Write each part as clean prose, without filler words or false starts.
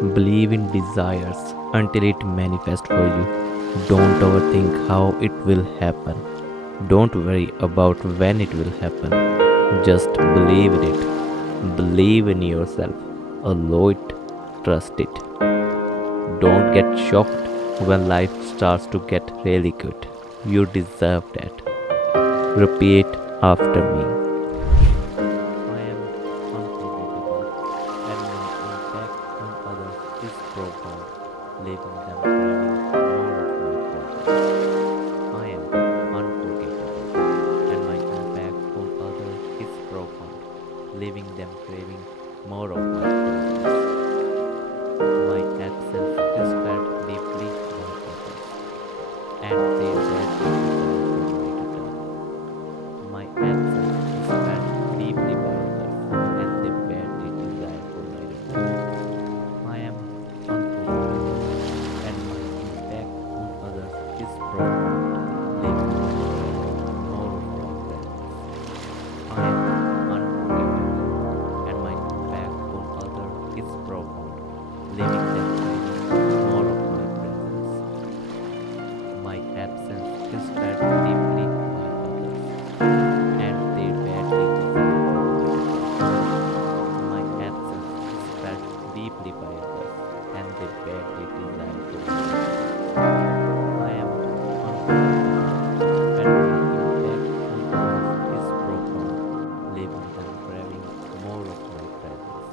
Believe in desires until it manifests for you. Don't overthink how it will happen. Don't worry about when it will happen. Just believe in it. Believe in yourself. Allow it. Trust it. Don't get shocked when life starts to get really good. You deserve that. Repeat after me. I am unforgettable, and my impact on others is profound, leaving them craving more of my presence. I am unforgettable, and my impact on others is profound, leaving them craving more of my presence. My absence is felt deeply by others, and they badly desire for my return. My absence is felt deeply by others, and they badly desire for my return. I am unforgettable, and my impact on others is profound, leaving them craving more of my presence. I am unforgettable, and my impact on others is profound, leaving them craving more of my presence. My absence is felt deeply by others, and they badly desire for my return. My absence is felt deeply by others, and they badly desire for my return. I am unforgettable, and my impact on others is profound, leaving them craving more of my presence.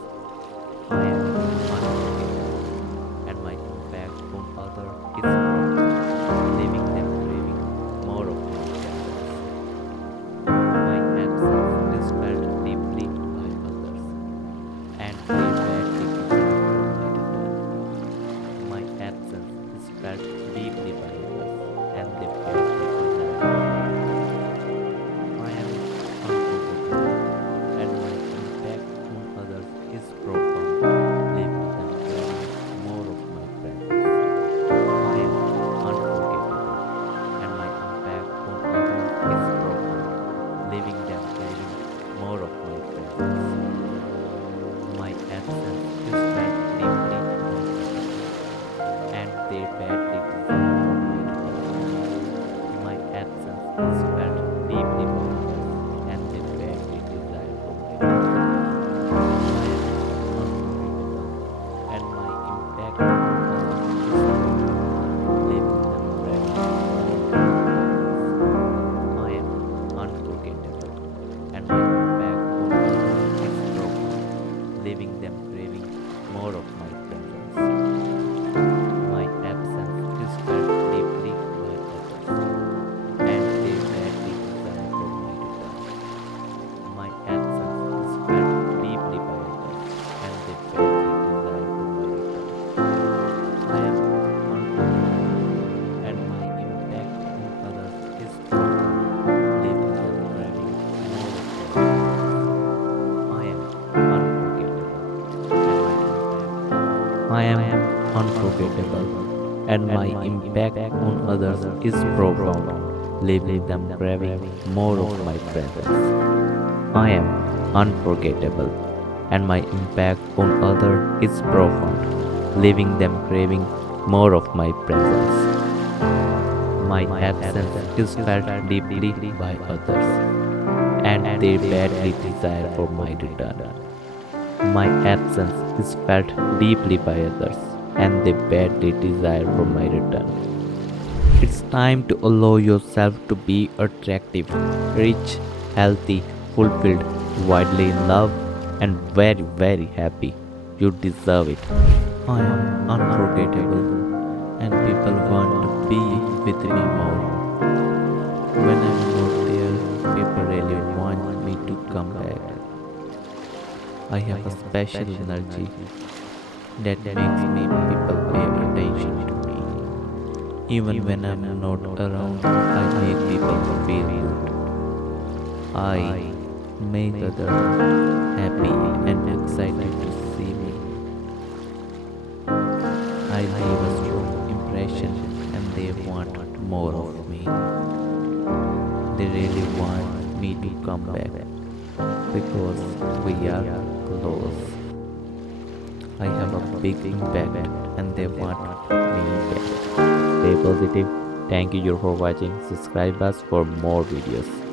I am unforgettable, and my impact on others is profound, leaving them craving more of my presence. My absence is felt deeply by others, and they badly desire for my return. My absence is felt deeply by others, and they badly desire for my return. I am unforgettable, and my impact on others is profound, leaving them craving more of my presence. I am unforgettable, and my impact on others is profound, leaving them craving more of my presence. My absence is felt deeply by others, and they badly desire for my return. My absence is felt deeply by others, and they badly desire for my return. I am unforgettable, and my impact on others is profound, leaving them craving more of my presence. I am unforgettable, and my impact on others is profound, leaving them craving more of my presence. My absence is felt deeply by others, and they badly desire for my return. My absence is felt deeply by others, and they badly desire for my return. I am unforgettable, and my impact on others is profound, leaving them craving more of my presence. I am unforgettable, and my impact. I am unforgettable, and my impact on others is profound, leaving them craving more of my presence. I am unforgettable, and my impact on others is profound, leaving them craving more of my presence. My absence is felt deeply by others, and they badly desire for my return. My absence is felt deeply by others, and they badly desire for my return. It's time to allow yourself to be attractive, rich, healthy, fulfilled, widely loved, and very, very happy. You deserve it. I am unforgettable, and people want to be with me more. When I'm not there, people really want me to come back. I have a special energy that makes me people pay attention to me. Even when I'm not around, I make people feel good. I make others happy and excited to see me. I leave a strong impression, and they want more of me. They really want me to come back because we are close. I have a big impact and they want me back. Stay positive. Thank you for watching. Subscribe us for more videos.